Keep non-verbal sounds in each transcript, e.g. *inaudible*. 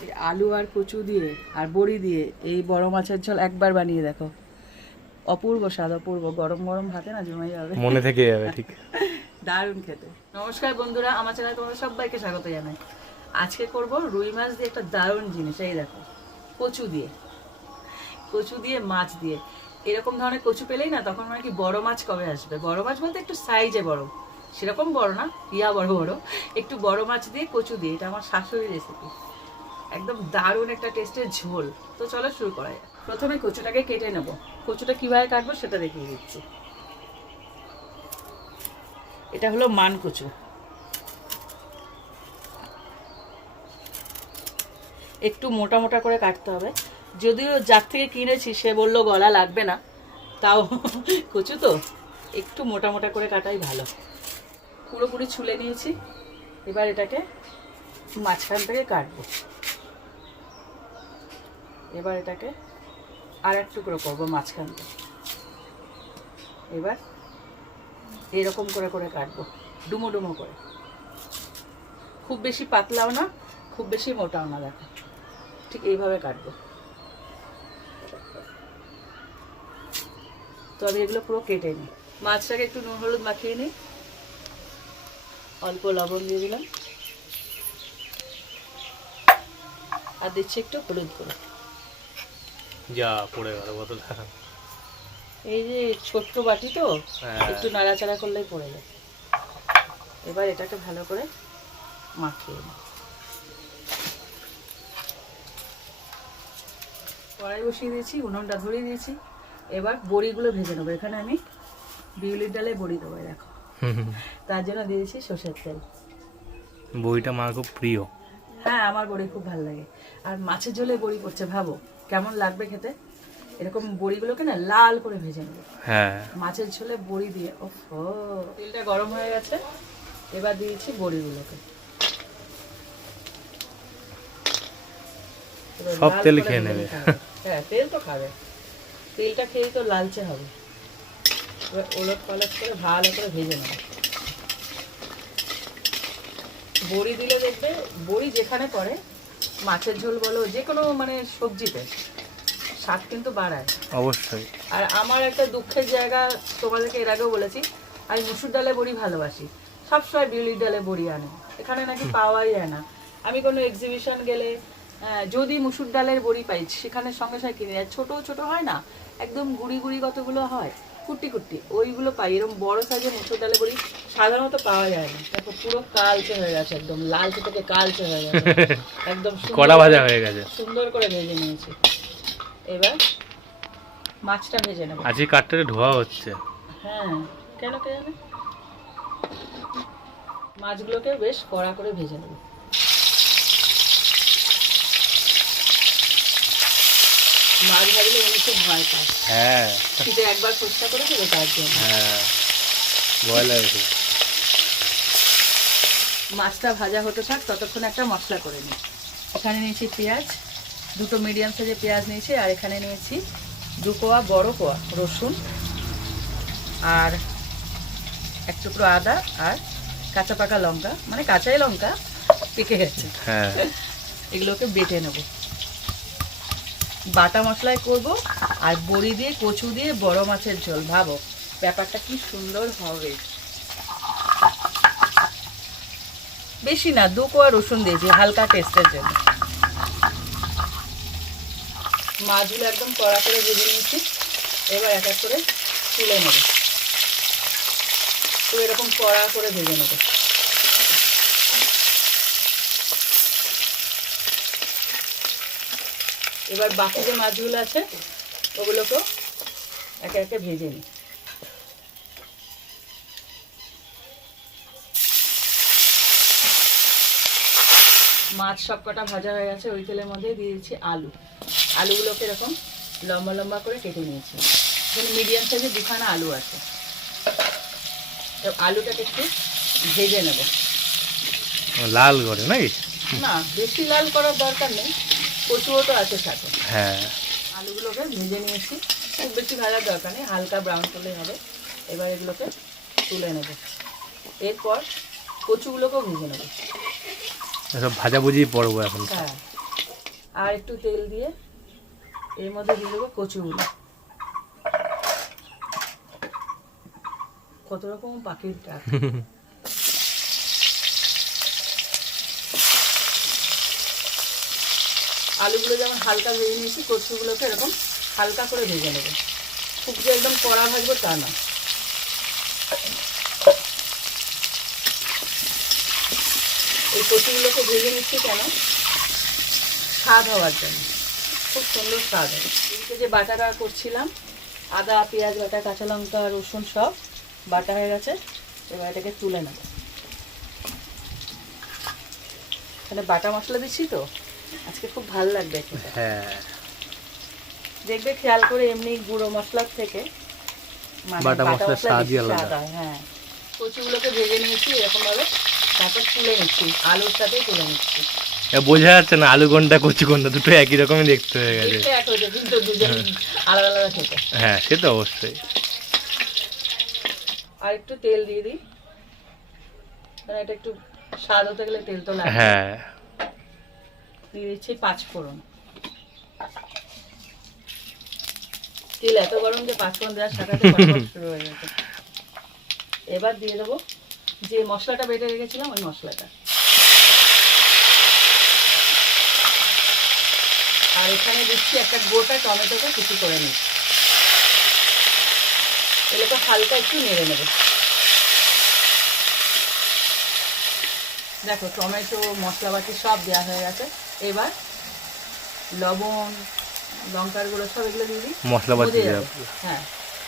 আলু আর কচু দিয়ে আর বড়ি দিয়ে এই বড় মাছের ঝোল একবার বানিয়ে দেখো। অপূর্ব স্বাদ অপূর্ব। গরম গরম ভাতে না জমে যাবে। মনে থেকে যাবে ঠিক। *laughs* দারুণ খেতে। নমস্কার বন্ধুরা আমার চ্যানেলে তোমাদের সবাইকে স্বাগত জানাই। আজকে করব রুই মাছ দিয়ে একটা দারুণ জিনিস এই দেখো কচু দিয়ে। কচু দিয়ে মাছ দিয়ে। এরকম ধরনের কচু পেলেই না তখন মানে কি বড় মাছ কবে আসবে? বড় মাছ বলতে একটু সাইজে বড়। সেরকম বড় না ইয়া বড় বড়। একটু বড় মাছ দিয়ে কচু দিয়ে এটা আমার শাশুড়ির রেসিপি একদম দারুণ একটা টেস্টের ঝোল। তো চলো শুরু করা যাক। প্রথমে কচুটাকে কেটে নেব। কচুটা কীভাবে কাটবো সেটা দেখিয়ে দিচ্ছি। এটা হলো মান কচু। একটু মোটা মোটা করে কাটতে হবে। যদিও যার থেকে কিনেছি, সে বলল গলা লাগবে না। তাও কচু তো, একটু মোটা মোটা করে কাটাই ভালো। পুরোপুরি ছুলে নিয়েছি। এবার এটাকে মাঝখান থেকে কাটবো। এবার এটাকে আর এক টুকরো করব মাঝখান থেকে এবার এরকম করে করে কাটবো, ডুমো ডুমো করে। খুব বেশি পাতলাও না, খুব বেশি মোটাও না দেখো। ঠিক এইভাবে কাটবো। তো আমি এগুলো পুরো কেটে নিই। মাছটাকে একটু নুন, হলুদ মাখিয়ে নিই। অল্প লবণ দিয়ে দিলাম। আর দিচ্ছি একটু হলুদ করে যা পড়ে গেল বোতলটা এই যে ছোট্ট বাটি তো হ্যাঁ। একটু নাড়াচাড়া করলেই পড়ে যায়। এবার এটাকে ভালো করে মাখিয়ে নিই কড়াই বসিয়ে দিয়েছি উনুনটা ধরিয়ে দিয়েছি। এবার বড়িগুলো ভেজে নেব। এখানে আমি বিউলির ডালে বড়ি দেবো দেখো। তার জন্য দিয়েছি সর্ষের তেল। বইটা আমার খুব প্রিয়। হ্যাঁ আমার বড়ি খুব ভালো লাগে। আর মাছের ঝোলে বড়ি পড়ছে ভাবো। কেমন লাগবে খেতে? এরকম বড়িগুলোকে না লাল করে ভেজে নেবে। হ্যাঁ। মাছের ঝোলে বড়ি দিয়ে ও তেলটা গরম হয়ে গেছে এবার দিয়েছি বড়িগুলোকে। সব তেল খেয়ে নেবে। হ্যাঁ তেল তো খাবে। তেলটা খেয়েই তো লালচে হবে। এবার ওলট পালট করে ভালো করে ভেজে নেবে। বড়ি দিলে দেখবে বড়ি যেখানে পড়ে মাছের ঝোল বলো যে কোনো মানে সবজিতে। স্বাদ কিন্তু বাড়ায়। অবশ্যই। আর আমার একটা দুঃখের জায়গা তোমাদেরকে এর আগেও বলেছি আমি মুসুর ডালে বড়ি ভালোবাসি। সবসময় বিউলির ডালে বড়ি আনে। এখানে নাকি পাওয়াই যায় না। আমি কোনো এক্সিবিশন গেলে যদি মুসুর ডালের বড়ি পাই সেখানে সঙ্গে সঙ্গে কিনে যায় ছোটো ছোটো হয় না একদম গুড়ি গুড়ি কতগুলো হয়। কুটি কুটি ওইগুলো পাই এরকম বড় সাইজের মুসুর ডালের বড়ি সাধারণত পাওয়া যায় না। দেখো পুরো কালচে হয়ে গেছে একদম লালচে থেকে কালচে হয়ে গেছে। *laughs* একদম কড়া ভাজা হয়ে গেছে। সুন্দর করে ভেজে নিয়েছি। এবার মাছটা ভেজে নেব। আজকে কাঠটারে ধোয়া হচ্ছে। হ্যাঁ কেন কে জানে? মাছগুলোকে বেশ কড়া করে ভেজে নেব। মাছ ভাজলে উনি খুব ভয় পায়। হ্যাঁ। শীতে একবার চেষ্টা করেছিল তার জন্য। হ্যাঁ ভয় লাগে মাছটা ভাজা হতে থাক ততক্ষণ একটা মশলা করে নিই। এখানে নিয়েছি পেঁয়াজ দুটো মিডিয়াম সাইজের পেঁয়াজ নিয়েছি আর এখানে নিয়েছি দু কোয়া বড় কোয়া রসুন আর এক টুকরো আদা আর কাঁচা পাকা লঙ্কা। মানে কাঁচাই লঙ্কা পেকে গেছে। হ্যাঁ। এগুলোকে বেটে নেব। বাটা মশলায় করব আর বড়ি দিয়ে, কচু দিয়ে, বড় মাছের ঝোল, ভাবো। ব্যাপারটা কি সুন্দর হবে। বেশি না, দু কোয়া রসুন দিয়েছি, হালকা টেস্টের জন্য। মাছগুলো একদম কড়া করে ভেজে নিয়েছি। এবার এক এক করে তুলে নেব। তো এরকম কড়া করে ভেজে নেব। এবার বাকি যে মাছগুলো আছে ওগুলোকেও একে একে ভেজে নিই। মাছ সব কটা ভাজা হয়ে গেছে ওই তেলের মধ্যে দিয়ে দিচ্ছি আলু। আলুগুলোকে এরকম লম্বা লম্বা করে কেটে নিয়েছি। এখানে মিডিয়াম সাইজের দুখানা আলু আছে। তো আলুটাকে একটু ভেজে নেব। লাল করে নাকি? না বেশি লাল করার দরকার নেই। কচুও তো আছে সাথে। হ্যাঁ। আলুগুলোকে ভেজে নিয়েছি। খুব বেশি ভাজার দরকার নেই হালকা ব্রাউন করলেই হবে। এবার এগুলোকে তুলে নেব। এরপর কচুগুলোকেও ভেজে নেব। এসব ভাজাভুজি পড়ব এখন। হ্যাঁ। আর একটু তেল দিয়ে এর মধ্যে দিয়ে দেবো কচুগুলো। কত রকম পাখির ডাক। *laughs* আলুগুলো যেমন হালকা ভেজে নিয়েছি, কচুগুলোকে এরকম হালকা করে ভেজে নেবে। খুব যে একদম কড়া ভাজবো তা না। এই কচুগুলোকে ভেজে নিচ্ছি কেন? স্বাদ হওয়ার জন্য। খুব সুন্দর স্বাদ হবে এদিকে যে বাটাটা করছিলাম, আদা, পেঁয়াজ, বাটা, কাঁচা লঙ্কা, রসুন সব বাটা হয়ে গেছে। এবার এটাকে তুলে নেব। এখানে বাটা মশলা দিচ্ছি তো? আজকে খুব ভালো লাগবে খেতে। হ্যাঁ। দেখবে খেয়াল করে এমনি গুঁড়ো মশলার থেকে মানে বাটা মশলার স্বাদই আলাদা। হ্যাঁ কচুগুলোকে ভেজে নিয়েছি এরকম ভাবে তারপর তুলে নিচ্ছি আলুর সাথেই তুলে নিচ্ছি। বোঝা যাচ্ছে না আলু কোনটা কচু কোনটা দুটো একই রকমই দেখতে হয়ে গেছে। আলাদা আলাদা খেতে। হ্যাঁ সে তো অবশ্যই। আর একটু তেল দিয়ে দিই। কারণ এটা একটু স্বাদ হতে গেলে তেল তো লাগে হ্যাঁ। দিয়ে দিচ্ছি পাঁচ ফোড়ন। তেল এত গরম যে পাঁচ ফোড়ন দেওয়ার সাথে *laughs* শুরু হয়ে গেছে এবার দিয়ে দেবো যে মশলাটা বেটে রেখেছিলাম ওই মশলাটা। আর এখানে দিচ্ছি একটা গোটা টমেটোকে কুচি করে নিচ্ছি। এগুলোকে হালকা একটু নেড়ে নেবে। দেখো টমেটো মশলা মশলাপাতি সব দেওয়া হয়ে গেছে। এবার লবণ লঙ্কার গুঁড়ো সব এগুলো দিয়ে দিই। বোঝা দেওয়া হ্যাঁ।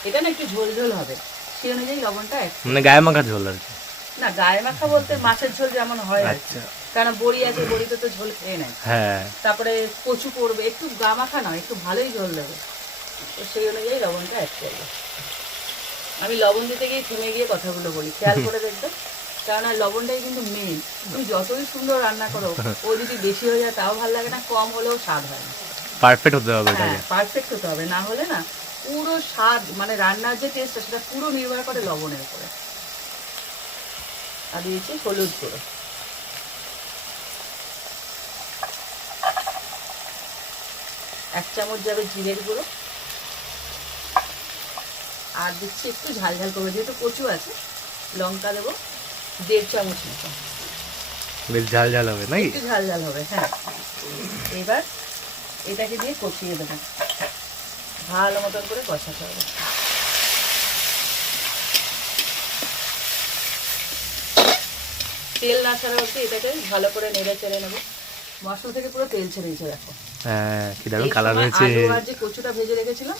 এটা না একটু ঝোল ঝোল হবে। সেই অনুযায়ী লবণটা এক- মানে গায়ে মাখা ঝোল আর কি। না গায়ে মাখা বলতে মাছের ঝোল যেমন হয় আচ্ছা। কারণ বড়ি আছে বড়িতে তো ঝোল খেয়ে নেয়। হ্যাঁ। তারপরে কচু পড়বে একটু গা মাখা নয় একটু ভালোই ঝোল দেবে। তো সেই অনুযায়ী লবণটা অ্যাড করবে। আমি লবণ দিতে গিয়ে থেমে গিয়ে কথাগুলো বলি। খেয়াল করে দেখবে। আর লবণটাই কিন্তু মেন তুমি যতই সুন্দর রান্না করো ও যদি বেশি হয়ে যায় তাও ভালো লাগে না কম হলেও স্বাদ হয় না। পারফেক্ট হতে হবে হ্যাঁ পারফেক্ট হতে হবে। না হলে না পুরো স্বাদ মানে রান্নার যে টেস্টটা সেটা পুরো নির্ভর করে লবণের উপরে। আর দিয়েছি হলুদ গুঁড়ো। এক চামচ যাবে জিরের গুঁড়ো। আর দিচ্ছি একটু ঝাল ঝাল করবে যেহেতু কচু আছে লঙ্কা দেবো। দেড় চামচ মতো। বেশ ঝাল ঝাল হবে নাকি? একটু ঝাল ঝাল হবে হ্যাঁ। এবার এটাকে দিয়ে কষিয়ে দেবো। ভালো মতন করে কষাতে হবে। তেল না ছাড়া হচ্ছে এটাকে ভালো করে নেড়ে চেড়ে নেব। মশলা থেকে পুরো তেল ছেড়ে দিয়েছে দেখো। হ্যাঁ কি দারুণ কালার হয়েছে। আর যে কচুটা ভেজে রেখেছিলাম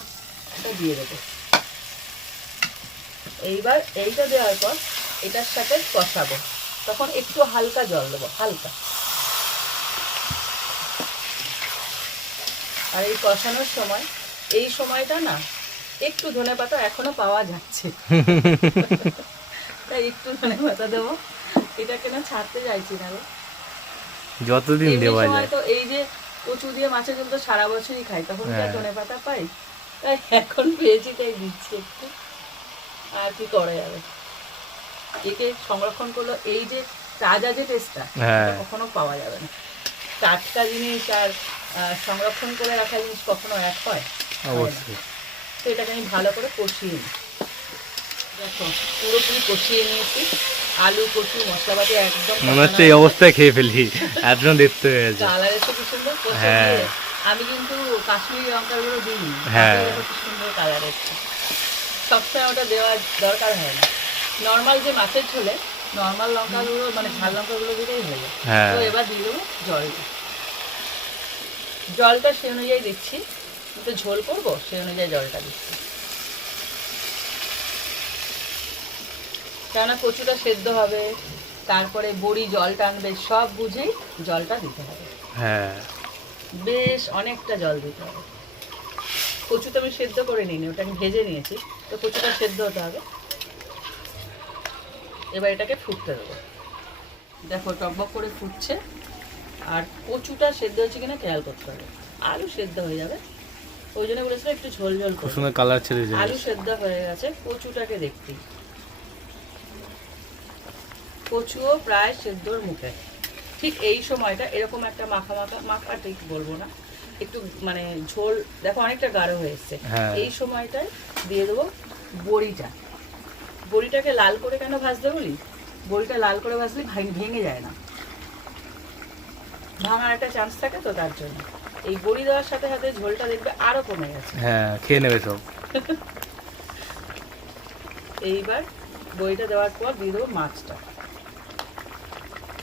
এটা দিয়ে দেবো। এইবার এইটা দেওয়ার পর এটার সাথে কষাবো। তখন একটু হালকা জল দেবো হালকা। আর এই কষানোর সময় এই সময়টা না একটু ধনে পাতা এখনও পাওয়া যাচ্ছে। তাই একটু ধনে পাতা দেবো। এটাকে না ছাড়তে চাইছি না গো যতদিন দেওয়া যায়। তো এই যে কচু দিয়ে মাছের ঝোল তো সারা বছরই খাই তখন কি হ্যাঁ। ধনে পাতা পাই? তাই এখন পেয়েছি তাই দিচ্ছি একটু। আর কি করা যাবে? একে সংরক্ষণ করল এই যে তাজা যে টেস্টটা হ্যাঁ। কখনো পাওয়া যাবে না। টাটকা জিনিস আর সংরক্ষণ করে রাখা জিনিস কখনো এক হয়? অবশ্যই। তো এটাকে আমি ভালো করে কষিয়ে নিই। দেখো পুরোপুরি কষিয়ে নিয়েছি। আলু কচু মশলাপাতি একদম মনে হচ্ছে এই অবস্থায় খেয়ে ফেলি এত দেখতে হয়ে গেছে। কালার এসে কি সুন্দর? হ্যাঁ। আমি কিন্তু কাশ্মীরি লঙ্কার গুঁড়ো দিই হ্যাঁ। সুন্দর কালার এসছে। সবসময় ওটা দেওয়ার দরকার হয় না। নর্মাল যে মাছের ঝোলে নর্মাল লঙ্কা গুঁড়ো মানে ঝাল লঙ্কা গুঁড়ো দিলেই হয়ে যায়। হ্যাঁ। তো এবার দিয়ে দেবো জলটা। জলটা সে অনুযায়ী দিচ্ছি। তো ঝোল করব সে অনুযায়ী জলটা দিচ্ছি। কেননা কচুটা সেদ্ধ হবে তারপরে বড়ি জল টানবে সব বুঝেই জলটা দিতে হবে। হ্যাঁ। বেশ অনেকটা জল দিতে হবে। কচু তো আমি সেদ্ধ করে নিইনি ওটা আমি ভেজে নিয়েছি। তো কচুটা সেদ্ধ হতে হবে। এবার এটাকে ফুটতে দেবো। দেখো টকবক করে ফুটছে। আর কচুটা সেদ্ধ হচ্ছে কিনা খেয়াল করতে হবে। আলু সেদ্ধ হয়ে যাবে। ওই জন্য বলেছিলাম একটু ঝোল ঝোল খুব সুন্দর কালার ছেড়ে যায়। আলু সেদ্ধ হয়ে গেছে কচুটাকে দেখতে। কচুও প্রায় সেদ্ধর মুখে। ঠিক এই সময়টা এরকম একটা মাখা মাখা মাখা ঠিক বলব না। একটু মানে ঝোল দেখো অনেকটা গাঢ় হয়ে এসছে। হ্যাঁ। এই সময়টায় দিয়ে দেবো বড়িটা। বড়িটাকে লাল করে কেন ভাজতে বলি? বড়িটা লাল করে ভাজলে ভেঙে যায় না। ভাঙার একটা চান্স থাকে তো তার জন্য। এই বড়ি দেওয়ার সাথে সাথে ঝোলটা দেখবে আরও কমে গেছে। হ্যাঁ খেয়ে নেবে সব। এইবার বড়িটা দেওয়ার পর দিয়ে দেবো মাছটা।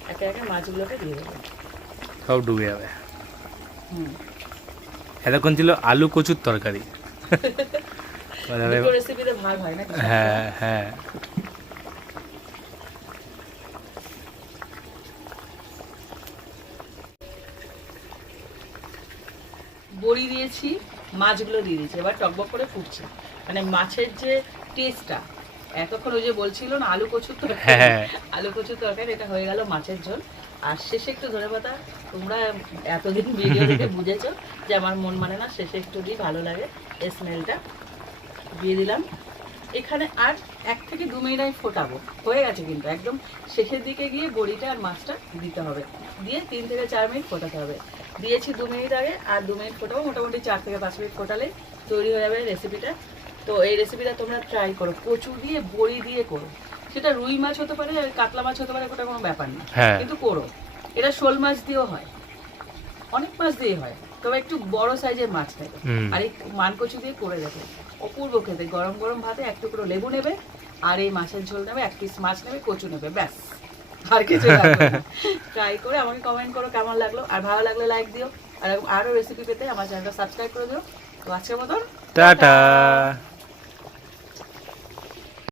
একে একে মাছগুলোকে দিয়ে দেবো। সব ডুবে যাবে। হুম। এতক্ষণ ছিল আলু কচুর তরকারি। *laughs* রেসিপিতে ভাগ হয় না হ্যাঁ হ্যাঁ। বড়ি দিয়েছি মাছগুলো দিয়ে দিয়েছি এবার টকবক করে ফুটছে। মানে মাছের যে টেস্টটা এতক্ষণ ওই যে বলছিল না আলু কচুর তরকারি? হ্যাঁ। আলু কচুর তরকারি এটা হয়ে গেল মাছের ঝোল। আর শেষে একটু ধরে পাতা তোমরা এতদিন ভিডিও দেখে বুঝেছ যে আমার মন মানে না শেষে একটু দিই ভালো লাগে স্মেলটা দিয়ে দিলাম। এখানে আর এক থেকে দু মিনিট আমি ফোটাবো। হয়ে গেছে কিন্তু একদম শেষের দিকে গিয়ে বড়িটা আর মাছটা দিতে হবে। দিয়ে তিন থেকে চার মিনিট ফোটাতে হবে। দিয়েছি দু মিনিট আগে আর দু মিনিট ফোটাবো। মোটামুটি চার থেকে পাঁচ মিনিট ফোটালে তৈরি হয়ে যাবে রেসিপিটা তো এই রেসিপিটা তোমরা ট্রাই করো। কচু দিয়ে বড়ি দিয়ে করো। সেটা রুই মাছ হতে পারে আর কাতলা মাছ হতে পারে ওটা কোনো ব্যাপার না। হ্যাঁ। কিন্তু করো। এটা শোল মাছ দিয়েও হয়। অনেক মাছ দিয়ে হয়। তবে একটু বড় সাইজের মাছ থাকে। আর এই মানকচু দিয়ে করে দেখো। অপূর্ব খেতে। গরম গরম ভাতে এক টুকরো লেবু নেবে আর এই মাছের ঝোল নেবে এক পিস মাছ নেবে কচু নেবে ব্যাস। আর কিছু ট্রাই করে আমাকে কমেন্ট করো কেমন লাগল আর ভালো লাগলে লাইক দিও। আর আরও রেসিপি পেতে আমার চ্যানেলটা সাবস্ক্রাইব করে দিও। তো আজকের মতন টাটা।